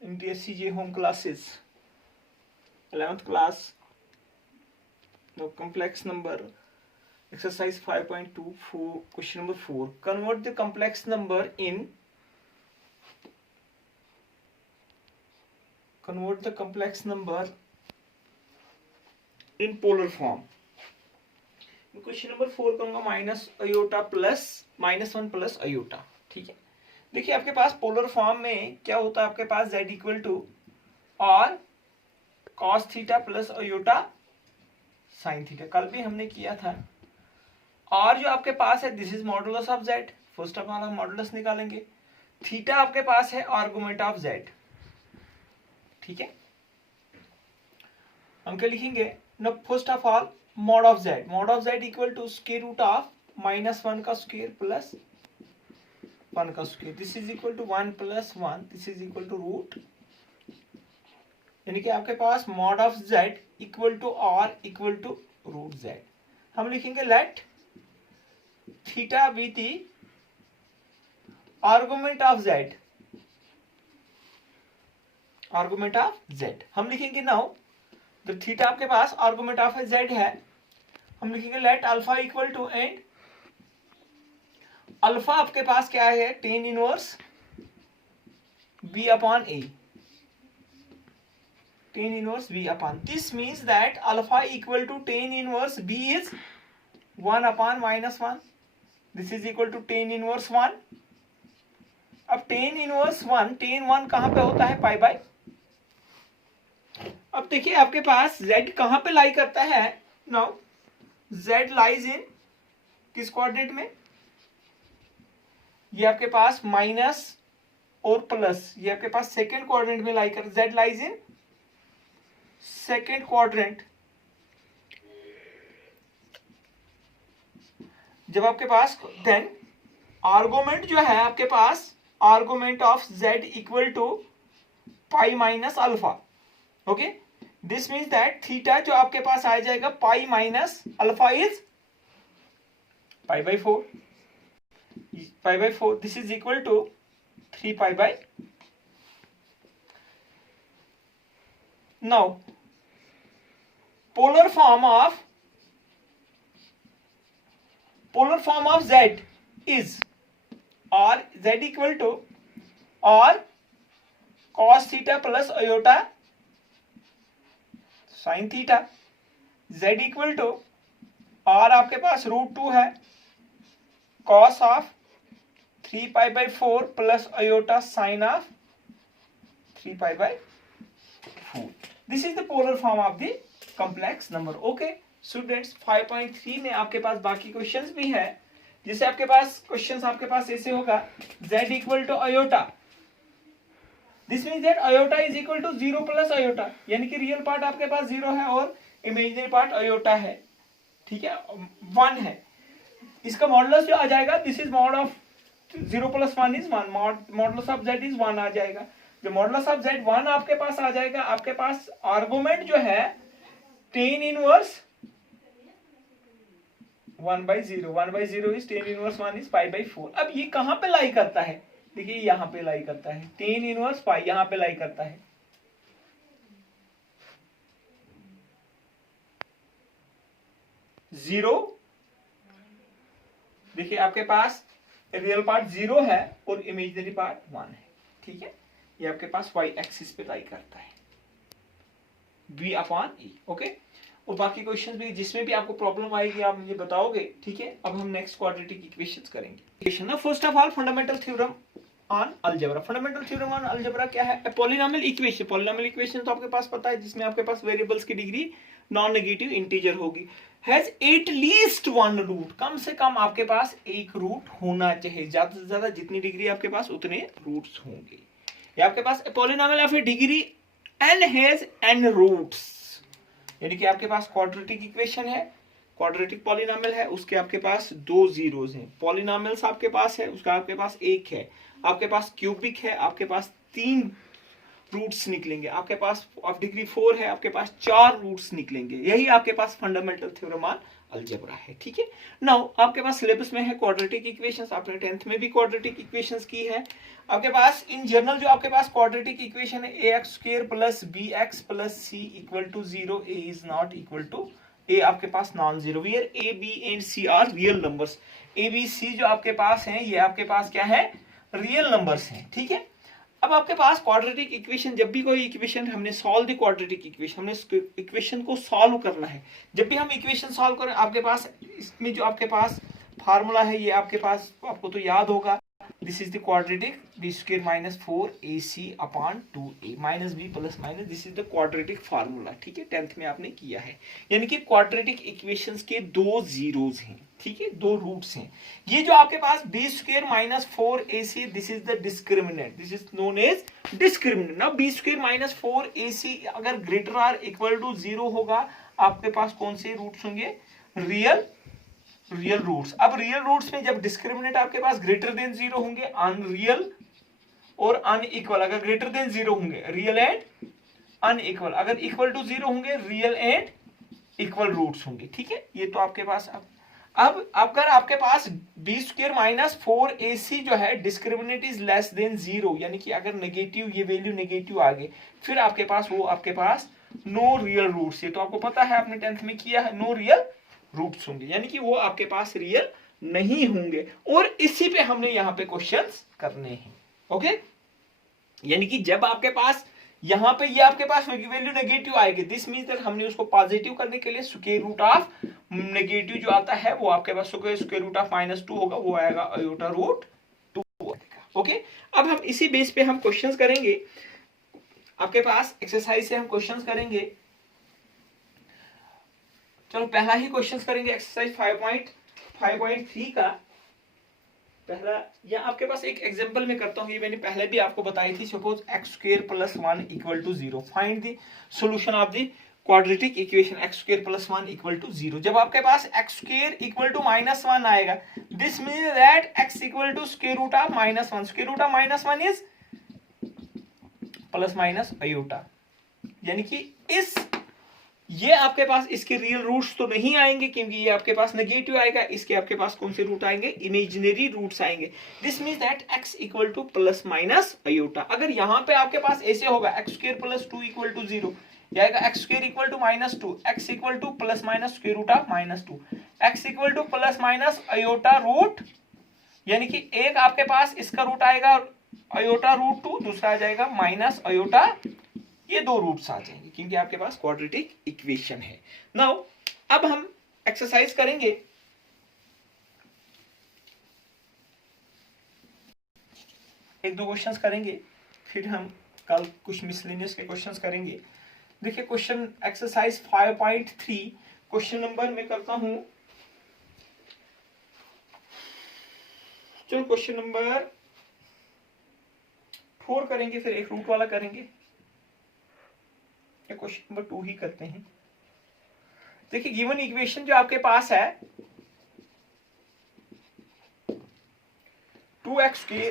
in DSCJ home classes, 11th class, the complex number, exercise 5.2, question number 4. Convert the complex number in polar form. Question number 4 करूंगा minus iota plus -1 plus aorta. ठीक है, देखिए आपके पास polar form में क्या होता है, आपके पास z equal to r cos theta plus iota sine theta. कल भी हमने किया था. और जो आपके पास है this is modulus of z. First of all हम मॉडुलस निकालेंगे. थीटा आपके पास है आर्गुमेंट ऑफ z. ठीक है, हम क्या लिखेंगे ना, first of all mod of z equal to square root of -1 का स्क्वायर प्लस 1 का square. This is equal to 1 plus 1. This is equal to root, यानी कि आपके पास mod of z equal to r equal to root z. हम लिखेंगे let theta be the argument of z. हम लिखेंगे नाउ तो थीटा आपके पास आर्गुमेंट ऑफ z है. हम लिखेंगे let alpha equal to and alpha आपके पास क्या है, tan inverse b upon a. Tan inverse b upon, this means that alpha equal to tan inverse b is 1 upon -1. This is equal to tan inverse 1. अब ten inverse 1, ten 1 कहां पे होता है, pi by. अब देखिए आपके पास z कहां पे लाई करता है. नाउ z लाइज इन किस कोऑर्डिनेट में, ये आपके पास माइनस और प्लस, ये आपके पास सेकंड क्वाड्रेंट में लाई कर. z lies in second quadrant. जब आपके पास देन आर्गुमेंट जो है आपके पास, argument of z equal to pi minus alpha. Okay, this means that theta जो आपके पास आ जाएगा pi minus alpha is pi by 4. This is equal to 3 pi by. Now polar form of z is r z equal to r cos theta plus iota sine theta. z equal to और आपके पास √2 है cos of 3 pi by 4 plus iota sign of 3 pi by 4. This is the polar form of the complex number. Okay students, 5.3 में आपके पास बाकी questions भी है. जिसे आपके पास क्वेश्चंस आपके पास ऐसे होगा, z equal to iota. This means that iota is equal to 0 plus iota, यानी कि रियल पार्ट आपके पास 0 है और इमेजिनरी पार्ट अयोटा है. ठीक है, 1 है. इसका मॉडुलस जो आ जाएगा, this is mod of 0 plus 1 is 1. Modulus of z is 1 आ जाएगा. जो मॉडुलस ऑफ z 1 आपके पास आ जाएगा, आपके पास आर्गुमेंट जो है tan inverse 1/0. 1/0 is ten inverse 1 is pi by 4. अब ये कहां पे लाई करता है, देखिए यहां पे लाई करता है. टेन इनवर्स पाई यहां पे लाई करता है. जीरो, देखिए आपके पास रियल पार्ट 0 है और इमेजिनरी पार्ट 1 है. ठीक है, ये आपके पास y एक्सिस पे लाई करता है b अपॉन e. ओके, और बाकी क्वेश्चंस भी जिसमें भी आपको प्रॉब्लम आएगी आप मुझे बताओगे. ठीक है, अब हम नेक्स्ट क्वाड्रेटिक इक्वेशंस करेंगे. First of all fundamental theorem on algebra. Fundamental theorem on algebra क्या है, पॉलिनोमियल इक्वेशन. पॉलिनोमियल इक्वेशन तो आपके पास पता है, जिसमें आपके पास वेरिएबल्स की डिग्री नॉन नेगेटिव इंटीजर होगी. Has at least one root, कम से कम आपके पास एक रूट होना चाहिए. ज्यादा से ज्यादा जितनी डिग्री आपके पास उतने रूट्स होंगे. ये आपके पास polynomial of a degree n has n roots, यानी कि आपके पास क्वाड्रेटिक इक्वेशन है, क्वाड्रेटिक पॉलिनोमियल है, उसके आपके पास 2 जीरोस हैं. पॉलिनोमियल्स आपके पास है, उसका आपके पास 1 है. आपके पास क्यूबिक है, आपके पास 3 रूट्स निकलेंगे। आपके पास ऑफ डिग्री 4 है, आपके पास 4 रूट्स निकलेंगे। यही आपके पास फंडामेंटल थ्योरम ऑन अलजेब्रा है। ठीक है, नाउ आपके पास सिलेबस में है क्वाड्रेटिक इक्वेशंस, आपने 10th में भी क्वाड्रेटिक इक्वेशंस की है। आपके पास इन जनरल जो आपके पास क्वाड्रेटिक इक्वेशन है ax² plus bx plus c equal to 0, a is not equal to, a आपके पास non zero, where a b and c are real numbers. a b c जो आपके पास हैं ये आपके पास क्या है, रियल नंबर्स हैं। ठीक है, अब आपके पास क्वाड्रेटिक इक्वेशन, जब भी कोई इक्वेशन हमने सॉल्व द क्वाड्रेटिक इक्वेशन, हमने इक्वेशन को सॉल्व करना है। जब भी हम इक्वेशन सॉल्व करें आपके पास इसमें जो आपके पास फार्मूला है ये आपके पास, आपको तो याद होगा, this is the quadratic b² minus 4ac upon 2a minus b plus minus, this is the quadratic formula. ठीक है, 10th में आपने किया है। यानी कि क्वाड्रेटिक इक्वेशंस के 2 जीरोस हैं। ठीक है, 2 रूट्स हैं। ये जो आपके पास b² minus 4ac, this is the discriminant, this is known as discriminant. Now b² minus 4ac अगर ग्रेटर आर इक्वल टू 0 होगा, आपके पास कौन से रूट्स होंगे, रियल रूट्स। अब रियल रूट्स में जब डिस्क्रिमिनेंट आपके पास ग्रेटर देन 0 होंगे, अनरियल और अनइक्वल। अगर ग्रेटर देन 0 होंगे रियल एंड अनइक्वल, अगर इक्वल टू 0 होंगे रियल एंड इक्वल रूट्स होंगे। ठीक है, ये तो आपके पास। अब अगर आपके पास b² माइनस 4ac जो है डिस्क्रिमिनेंट इज लेस देन 0, यानी कि अगर नेगेटिव, ये वैल्यू नेगेटिव आ गए, फिर आपके पास वो आपके पास नो रियल रूट्स। ये तो आपको पता है, आपने 10th में किया है, नो रियल रूट्स होंगे, यानी कि वो आपके पास रियल नहीं होंगे। और इसी पे हमने यहाँ पे क्वेश्चंस करने हैं। ओके, यानी कि जब आपके पास यहाँ पे ये आपके पास वैल्यू नेगेटिव आएगी, दिस मीन्स दैट हमने उसको पॉजिटिव करने के लिए स्क्वायर रूट ऑफ नेगेटिव जो आता है वो आपके पास स्क्वायर रूट ऑफ -2 होगा, वो आएगा आयोटा रूट 2। ओके, अब हम इसी बेस पे हम क्वेश्चंस करेंगे। आपके पास एक्सरसाइज से हम क्वेश्चंस करेंगे। चलो पहला ही क्वेश्चन करेंगे एक्सरसाइज 5.3 का पहला। या आपके पास एक एग्जांपल में करता हूं, ये मैंने पहले भी आपको बताई थी। Suppose x² plus 1 equal to 0, find the solution of the quadratic equation x² plus 1 equal to 0। जब आपके पास x² इक्वल टू -1 आएगा, this means that x equal to square root of -1, square root of -1 is plus minus iota, यानी कि इस ये आपके पास इसके रियल रूट्स तो नहीं आएंगे क्योंकि ये आपके पास नेगेटिव आएगा, इसके आपके पास कौन से रूट आएंगे, इमेजिनरी रूट्स आएंगे। This means that x equal to plus minus iota. अगर यहाँ पे आपके पास ऐसे होगा x² प्लस 2 इक्वल टू 0, या आएगा x² equal to -2, x equal to plus minus square root of -2, x equal to plus minus iota root, यानी कि एक आपके पास इसका रूट आएगा आयोटा रूट 2, दूसरा आ जाएगा माइनस आयोटा, ये 2 रूट्स आ जाएंगे क्योंकि आपके पास क्वाड्रेटिक इक्वेशन है। नाउ अब हम एक्सरसाइज करेंगे। एक दो क्वेश्चंस करेंगे, फिर हम कल कुछ मिसलेनियस के क्वेश्चंस करेंगे। देखिए क्वेश्चन एक्सरसाइज 5.3 क्वेश्चन नंबर में करता हूं। चलो क्वेश्चन नंबर 4 करेंगे, फिर एक रूट वाला करेंगे, या क्वेश्चन नंबर 2 ही करते हैं। देखिए गिवन इक्वेशन जो आपके पास है 2x²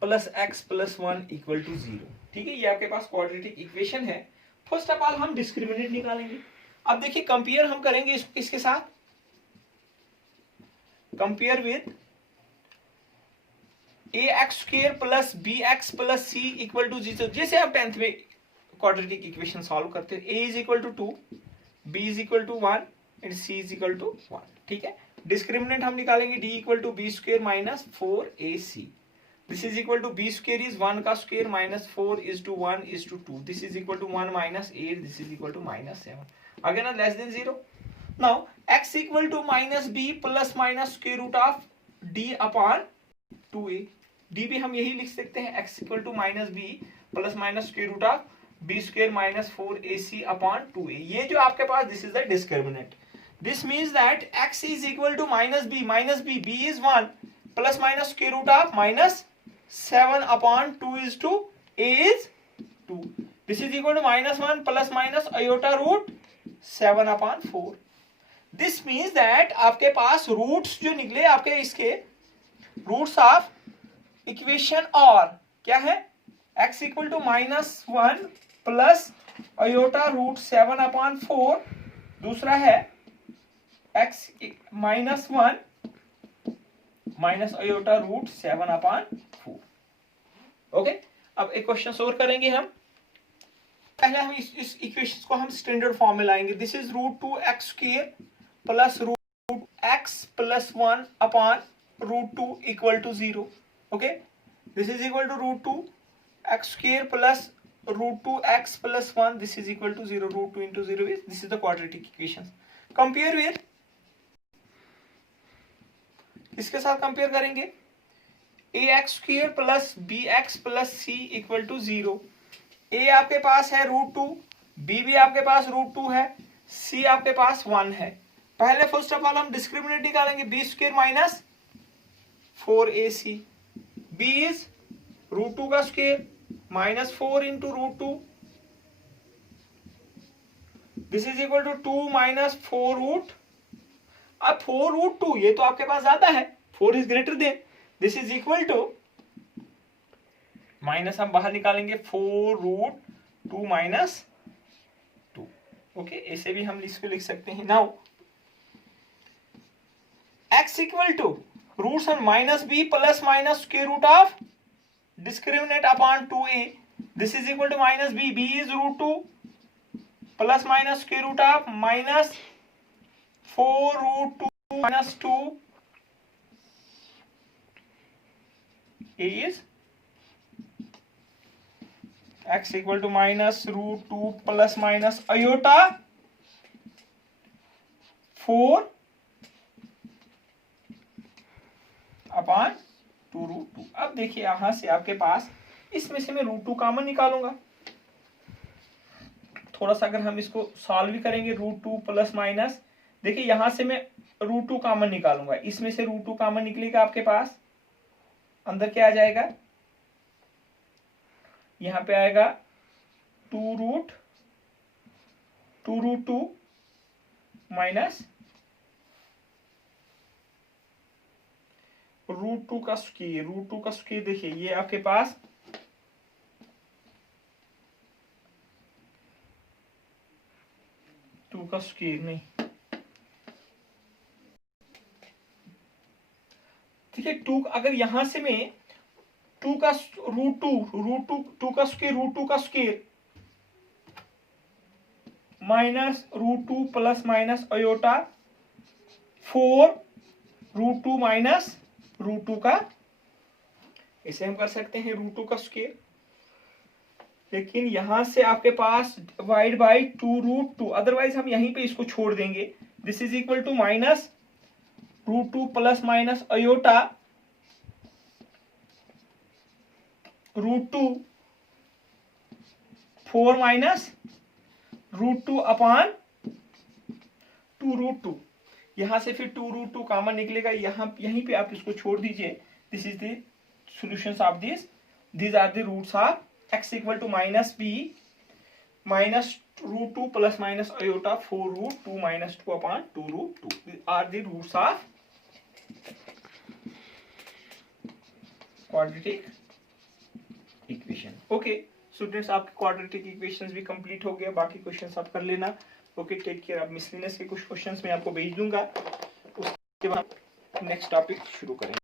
plus x plus 1 equal to 0। ठीक है, ये आपके पास क्वाड्रेटिक इक्वेशन है। फर्स्ट ऑफ ऑल हम डिस्क्रिमिनेंट निकालेंगे। अब देखिए कंपेयर हम करेंगे इसके साथ, compare with ax² plus bx plus c equal to 0। जैसे आप 10th में क्वाड्रेटिक इक्वेशन सॉल्व करते हैं, a is equal to 2, b is equal to 1 and c is equal to 1। ठीक है, डिस्क्रिमिनेंट हम निकालेंगे d equal to b² minus 4ac, this is equal to b² is 1 का square minus 4 is to 1 is to 2, this is equal to 1 minus 8, this is equal to minus 7, again less than 0। Now x equal to minus b plus minus square root of d upon 2a, d भी हम यही लिख सकते हैं, x equal to minus b plus minus square root of b² minus 4ac upon 2a। ये जो आपके पास this is the discriminant. This means that x is equal to minus b, b is 1 plus minus square root of minus 7 upon 2 is two a is 2, this is equal to minus 1 plus minus iota root 7 upon 4। This means that आपके पास roots जो निकले आपके इसके roots of equation और क्या है, x equal to -1 plus iota √7/4, दूसरा है x -1 माइनस अयोटा √7/4। ओके, अब एक क्वेश्चन सोल्व करेंगे हम। पहले हम इस इक्वेशन को हम स्टैंडर्ड फॉर्म में लाएंगे। This is √2x² plus √x + 1/√2 equal to 0। Okay, this is equal to √2x² plus √2x + 1, this is equal to 0। √2 into 0 is, this is the quadratic equation. Compare with, इसके साथ compare करेंगे ax² plus bx plus c equal to 0। a आपके पास है √2, b भी आपके पास √2 है, c आपके पास 1 है। पहले फर्स्ट ऑफ ऑल हम डिस्क्रिमिनेंट निकालेंगे, b² minus 4ac, b is √2 का square minus 4 into √2, this is equal to 2 minus 4 अब 4√2 ये तो आपके पास ज्यादा है, 4 is greater than, this is equal to minus हम बाहर निकालेंगे 4√2 माइनस 2। ओके, ऐसे भी हम इसको लिख सकते हैं। Now x equal to roots on -b plus minus square root of discriminant upon 2a, this is equal to -b, b is √2 plus minus square root of minus 4√2 minus 2, a is x equal to -√2 plus minus iota 4 upon 2√2। अब देखिए यहां से आपके पास इसमें से मैं √2 common निकालूंगा। थोड़ा सा अगर हम इसको सॉल्व भी करेंगे, √2 प्लस माइनस, देखिए यहां से मैं √2 कॉमन निकालूंगा, इसमें से √2 कॉमन निकलेगा, आपके पास अंदर क्या आ जाएगा, यहां पे आएगा 2√2 माइनस √2 का स्क्वायर, √2 का स्क्वायर देखिए ये आपके पास 2 का स्क्वायर नहीं, ठीक है। 2 अगर यहां से मैं 2 का √2 का स्क्वायर, √2 का square minus √2 plus minus iota 4√2 minus √2 का, इसे हम कर सकते हैं √2 का स्क्वायर, लेकिन यहां से आपके पास डिवाइड बाई 2√2, अदरवाइज हम यहीं पे इसको छोड़ देंगे। This is equal to minus √2 plus minus iota √2 4 minus √2 upon 2√2, यहां से फिर 2√2 कॉमन निकलेगा, यहीं पे आप इसको छोड़ दीजिए। This is the solutions of this, these are the roots of x equal to -b minus √2 plus minus iota 4√2 minus 2 upon 2√2 are the roots of quadratic equation. Okay students, आपके क्वाड्रेटिक इक्वेशंस भी complete हो गया, बाकी questions आप कर लेना। Okay, take care. अब miscellaneous के कुछ क्वेश्चंस मैं आपको भेज दूंगा, उसके बाद नेक्स्ट टॉपिक शुरू करेंगे।